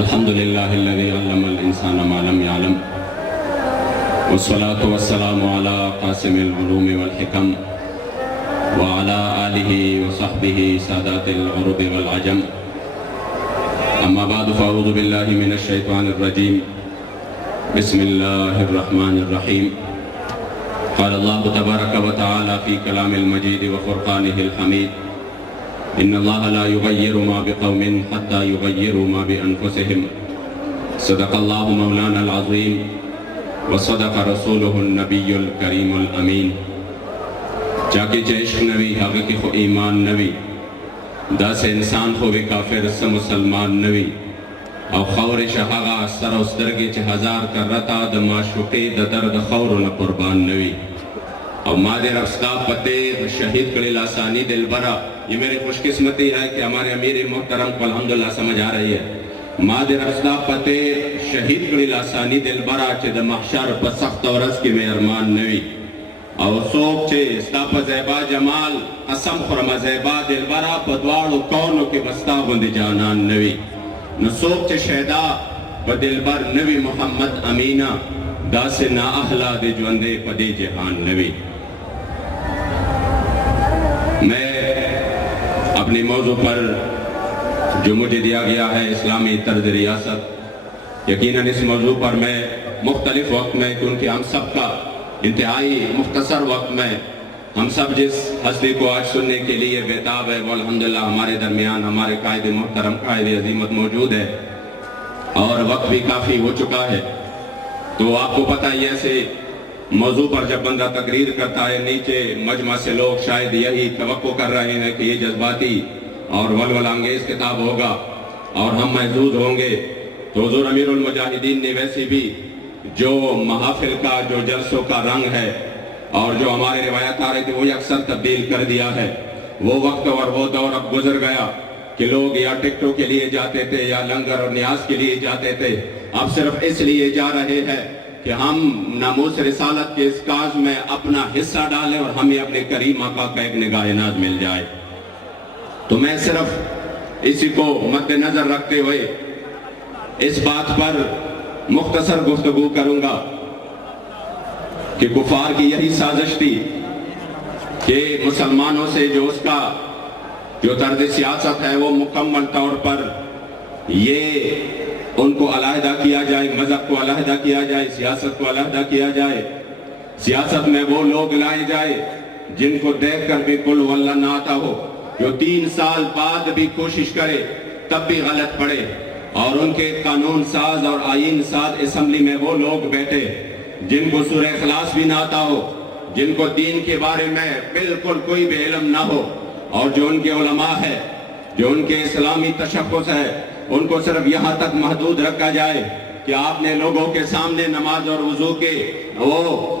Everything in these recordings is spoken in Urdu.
الحمد لله الذي علم الإنسان ما لم يعلم والصلاة والسلام على قاسم العلوم والحكم وعلى آله وصحبه سادات العرب والعجم أما بعد فأعوذ بالله من الشيطان الرجيم بسم الله الرحمن الرحيم قال الله تبارك وتعالى في كلام المجيد وفرقانه الحميد إن الله لا يغير ما بقوم حتى يغيروا ما بأنفسهم صدق الله مولانا العظيم وصدق رسوله النبي الكريم الأمين چاکی چشق نوی حقیقی خو ایمان نوی دا سے انسان خو بھی کافر سے مسلمان نوی او خور شہاغا سر و سترگی چھ ہزار کر رتا دا معشوقی دا درد خور نا قربان نوی او مادر افستا پتے شہید کلی لاسانی دل برا یہ میری خوش قسمتی ہے کہ ہمارے امیر محترم کو الحمدللہ سمجھ آ رہی ہے مادر افستا پتے شہید کلی لاسانی دل برا چھ دا محشر بسخت و رز کی میں ارمان نوی او سوک چھے استاپ زیبا جمال قسم خرم زیبا دل برا پدوارو کونو کے بستا بند جانان نوی نسوک چھے شہدہ پدل بر نوی محمد امینہ دا سے نا احلا دے جوندے پدے جہان نوی میں اپنی موضوع پر جو مجھے دیا گیا ہے اسلامی طرز ریاست یقیناً اس موضوع پر میں مختلف وقت میں کیونکہ ہم سب کا انتہائی مختصر وقت میں ہم سب جس ہستی کو آج سننے کے لیے بیتاب ہے وہ الحمدللہ ہمارے درمیان ہمارے قائد محترم قائد عظیمت موجود ہے اور وقت بھی کافی ہو چکا ہے تو آپ کو پتہ ہے ایسے موضوع پر جب بندہ تقریر کرتا ہے نیچے مجمع سے لوگ شاید یہی توقع کر رہے ہیں کہ یہ جذباتی اور ولول انگیز کتاب ہوگا اور ہم محظوظ ہوں گے تو حضور امیر المجاہدین نے ویسے بھی جو محافل کا جو جلسوں کا رنگ ہے اور جو ہمارے روایت آ رہے تھے وہ اکثر تبدیل کر دیا ہے وہ وقت اور وہ دور اب گزر گیا کہ لوگ یا ٹکٹوں کے لیے جاتے تھے یا لنگر اور نیاز کے لیے جاتے تھے اب صرف اس لیے جا رہے ہیں کہ ہم ناموس رسالت کے اس کاج میں اپنا حصہ ڈالیں اور ہمیں اپنے کریم آقا کا ایک نگاہ ناز مل جائے تو میں صرف اسی کو مد نظر رکھتے ہوئے اس بات پر مختصر گفتگو کروں گا کہ کفار کی یہی سازش تھی کہ مسلمانوں سے جو اس کا جو طرز سیاست ہے وہ مکمل طور پر یہ ان کو علیحدہ کیا جائے مذہب کو علیحدہ کیا جائے سیاست کو علیحدہ کیا جائے سیاست میں وہ لوگ لائے جائے جن کو دیکھ کر بھی قل واللہ نہ آتا ہو جو 3 سال بعد بھی کوشش کرے تب بھی غلط پڑے اور ان کے قانون ساز اور آئین ساز اسمبلی میں وہ لوگ بیٹھے جن کو سورہ اخلاص بھی نہ آتا ہو جن کو دین کے بارے میں بالکل کوئی بھی علم نہ ہو اور جو ان کے علماء ہے جو ان کے اسلامی تشخص ہے ان کو صرف یہاں تک محدود رکھا جائے کہ آپ نے لوگوں کے سامنے نماز اور وضو کے وہ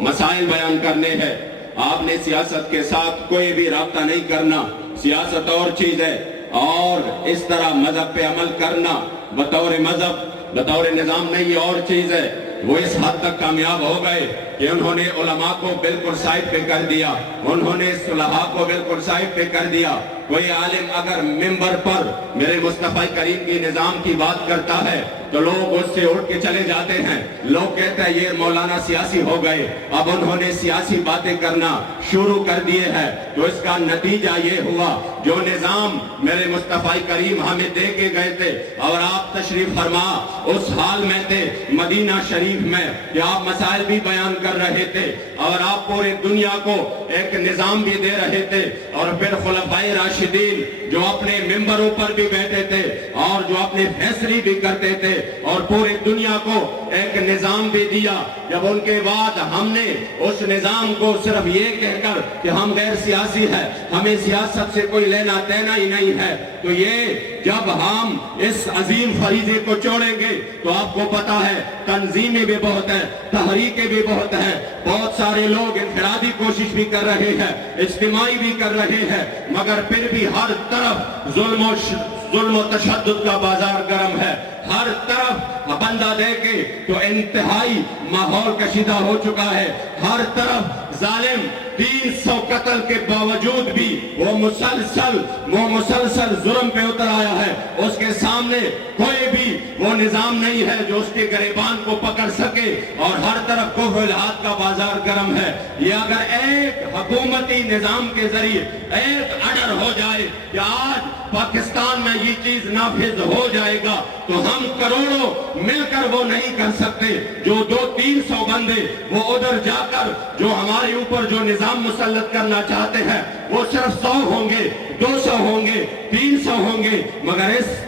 مسائل بیان کرنے ہیں آپ نے سیاست کے ساتھ کوئی بھی رابطہ نہیں کرنا سیاست اور چیز ہے اور اس طرح مذہب پہ عمل کرنا بطور مذہب بطور نظام نہیں یہ اور چیز ہے وہ اس حد تک کامیاب ہو گئے کہ انہوں نے علماء کو بالکل سائڈ پہ کر دیا انہوں نے صلحاء کو بالکل سائڈ پہ کر دیا کوئی عالم اگر ممبر پر میرے مصطفی کریم کی نظام کی بات کرتا ہے تو لوگ اس سے اٹھ کے چلے جاتے ہیں لوگ کہتے ہیں یہ مولانا سیاسی ہو گئے اب انہوں نے سیاسی باتیں کرنا شروع کر دیے ہیں تو اس کا نتیجہ یہ ہوا جو نظام میرے مصطفی کریم ہمیں دے کے گئے تھے اور آپ تشریف فرما اس حال میں تھے مدینہ شریف میں کہ آپ مسائل بھی بیان کر رہے تھے اور آپ پورے دنیا کو ایک نظام بھی دے رہے تھے اور پھر خلفائے راشدین جو اپنے ممبروں پر بھی بیٹھے تھے اور جو اپنے فیصلے بھی کرتے تھے اور پورے دنیا کو ایک نظام بھی دیا جب ان کے بعد ہم نے اس نظام کو صرف یہ کہہ کر کہ ہم غیر سیاسی ہیں ہمیں سیاست سے کوئی لینا دینا ہی نہیں ہے تو یہ جب ہم اس عظیم فریضے کو چھوڑیں گے تو آپ کو پتا ہے تنظیمیں بھی بہت ہیں تحریکیں بھی بہت ہیں بہت سارے لوگ انفرادی کوشش بھی کر رہے ہیں اجتماعی بھی کر رہے ہیں مگر پھر بھی ہر طرف ظلم و تشدد کا بازار گرم ہے ہر طرف بندہ دیکھے تو انتہائی ماحول کشیدہ ہو چکا ہے ہر طرف ظالم 300 قتل کے باوجود بھی وہ مسلسل ظلم پہ اتر آیا ہے. اس کے سامنے کوئی بھی وہ نظام نہیں ہے جو اس کے گریبان کو پکڑ سکے, اور ہر طرف کفر و الحاد کا بازار گرم ہے. یہ اگر ایک حکومتی نظام کے ذریعے ایک آرڈر ہو جائے کہ آج پاکستان میں یہ چیز نافذ ہو جائے گا, تو ہم کروڑوں مل کر وہ نہیں کر سکتے. جو 200-300 بندے وہ ادھر جا کر جو ہمارے اوپر جو نظام مسلط کرنا چاہتے ہیں, وہ صرف 100 ہوں گے, 200 ہوں گے, 300 ہوں گے, مگر اس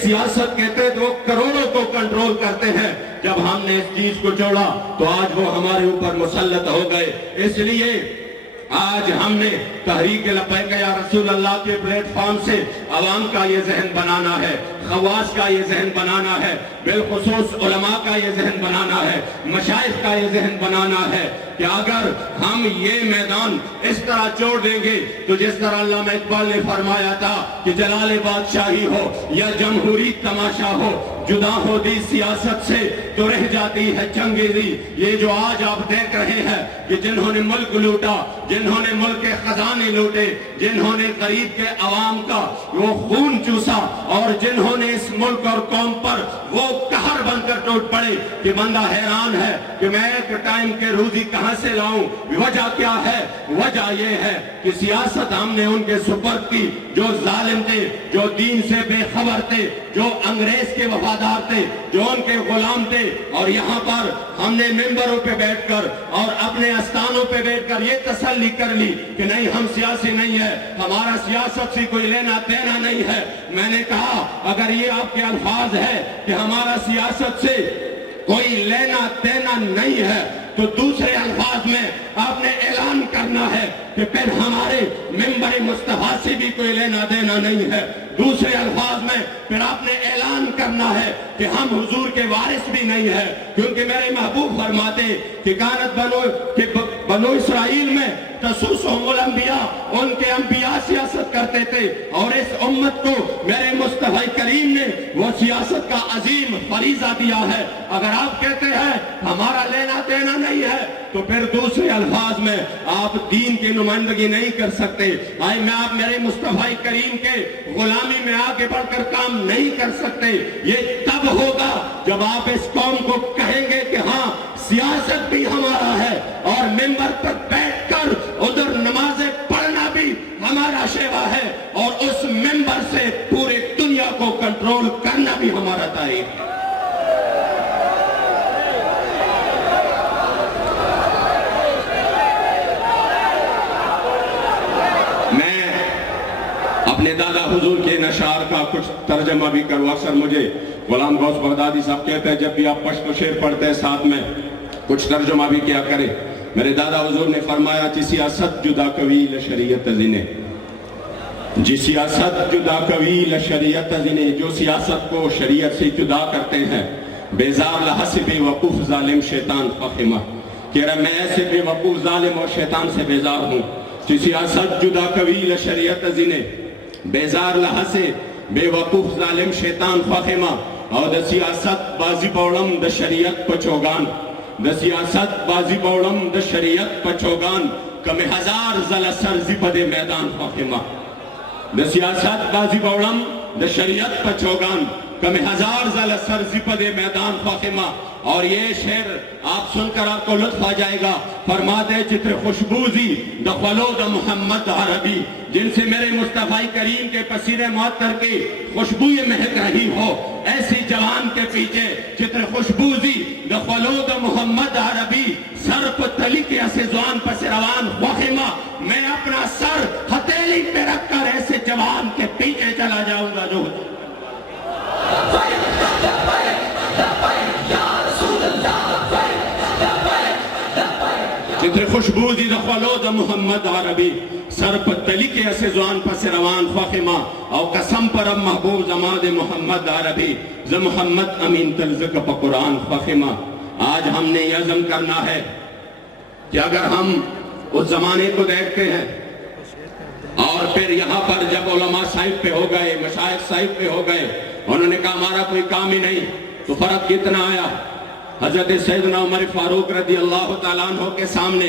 سیاست کے تحت وہ کروڑوں کو کنٹرول کرتے ہیں. جب ہم نے اس چیز کو چھوڑا تو آج وہ ہمارے اوپر مسلط ہو گئے. اس لیے آج ہم نے تحریک لبیک یا رسول اللہ کے پلیٹ فارم سے عوام کا یہ ذہن بنانا ہے, خواص کا یہ ذہن بنانا ہے, بالخصوص علماء کا یہ ذہن بنانا ہے, مشائخ کا یہ ذہن بنانا ہے کہ اگر ہم یہ میدان اس طرح چھوڑ دیں گے تو جس طرح علامہ اقبال نے فرمایا تھا کہ جلال بادشاہی ہو یا جمہوری تماشا ہو, جدا ہو دی سیاست سے تو رہ جاتی ہے چنگیزی. یہ جو آج آپ دیکھ رہے ہیں کہ جنہوں نے ملک لوٹا, جنہوں نے ملک کے خزانے لوٹے, جنہوں نے غریب کے عوام کا وہ خون چوسا, اور جنہوں نے اس ملک اور قوم پر وہ قہر بن کر ٹوٹ پڑے کہ بندہ حیران ہے کہ میں ایک ٹائم کے روزی کہاں سے لاؤں. وجہ کیا ہے؟ وجہ یہ ہے کہ سیاست ہم نے ان کے سپرد کی جو ظالم تھے, جو دین سے بے خبر تھے, جو انگریز کے وفادار تھے, جو ان کے غلام تھے. اور یہاں پر ہم نے ممبروں پہ بیٹھ کر اور اپنے استانوں پہ بیٹھ کر یہ تسلی کر لی کہ نہیں, ہم سیاسی نہیں ہے, ہمارا سیاست سے کوئی لینا دینا نہیں ہے. میں نے کہا اگر یہ آپ کے الفاظ ہے کہ ہمارا سیاست سے کوئی لینا دینا نہیں ہے, تو دوسرے الفاظ میں آپ نے اعلان کرنا ہے کہ پھر ہمارے ممبر مصطفیٰ سے بھی کوئی لینا دینا نہیں ہے. دوسرے الفاظ میں پھر آپ نے اعلان کرنا ہے کہ ہم حضور کے وارث بھی نہیں ہے, کیونکہ میرے محبوب فرماتے کہ کانت بنو اسرائیل میں تسوسهم الانبیاء, ان کے انبیاء سیاست کرتے تھے, اور اس امت کو میرے مصطفی کریم نے وہ سیاست کا عظیم فریضہ دیا ہے. اگر آپ کہتے ہیں ہمارا لینا دینا نہیں ہے, تو پھر دوسرے الفاظ میں آپ دین کی نمائندگی نہیں کر سکتے. آئے میں آپ میرے مصطفی کریم کے غلامی میں آگے بڑھ کر کام نہیں کر سکتے. یہ تب ہوگا جب آپ اس قوم کو کہیں گے کہ ہاں سیاست بھی ہمارا ہے, اور ممبر پر بیٹھ کر ادھر نمازیں پڑھنا بھی ہمارا شیوا ہے, اور اس ممبر سے پورے دنیا کو کنٹرول کرنا بھی ہمارا تاریخ ہے. اپنے دادا حضور کے نشار کا کچھ ترجمہ بھی کروں. اکثر مجھے غلام غوث بغدادی صاحب کہتے ہیں جب بھی آپ پشت و شعر پڑھتے ہیں ساتھ میں کچھ ترجمہ بھی کیا کریں. میرے دادا حضور نے فرمایا کہ سیاست جدا قویل شریعت زنے, جی سیاست جدا قویل شریعت زنے, جو سیاست کو شریعت سے جدا کرتے ہیں. بیزار لحسب وقوف ظالم شیطان فخمہ, کہہ رہا میں ایسے بے وقوف ظالم اور شیطان سے بیزار ہوں. جی سیاست جدا قویل شریعت زنے, بیزار لحسے بے وقوف ظالم شیطان فخمہ, اور دا سیاست بازی پوڑم دا شریعت پچوگان, دا سیاست بازی پوڑم دا شریعت پچوگان, کم ہزار زل سرزی پدے میدان فخمہ. دا سیاست بازی پوڑم دا شریعت پچوگان, کم ہزار زل سرزی پدے میدان فخمہ. اور یہ شعر آپ سن کر آپ کو لطف آ جائے گا. فرماتے چتر خوشبوزی دخلو دا محمد عربی, جن سے میرے مصطفی کریم کے پسینے معطر کی خوشبو یہ مہک رہی ہو, ایسی جوان کے پیچھے چتر خوشبوزی دخلو دا محمد عربی, سر پہ تلی کے اسے زوان پس روان وخمہ. میں اپنا سر ہتھیلی پہ رکھ کر ایسے جوان کے پیچھے چلا جاؤں گا جو چتر خوشبوزی دخلو دا محمد عربی, سر پر تلی کے اسے زوان پس روان فخمہ. او قسم پرم محبوب زماد محمد عربی, ز محمد امین تلزک پا قرآن فخمہ. آج ہم نے یہ عزم کرنا ہے کہ اگر ہم اس زمانے کو دیکھتے ہیں, اور پھر یہاں پر جب علماء صاحب پہ ہو گئے, مشائخ صاحب پہ ہو گئے, انہوں نے کہا ہمارا کوئی کام ہی نہیں, تو فرق کتنا آیا. حضرت سیدنا عمر فاروق رضی اللہ تعالیٰ عنہ کے سامنے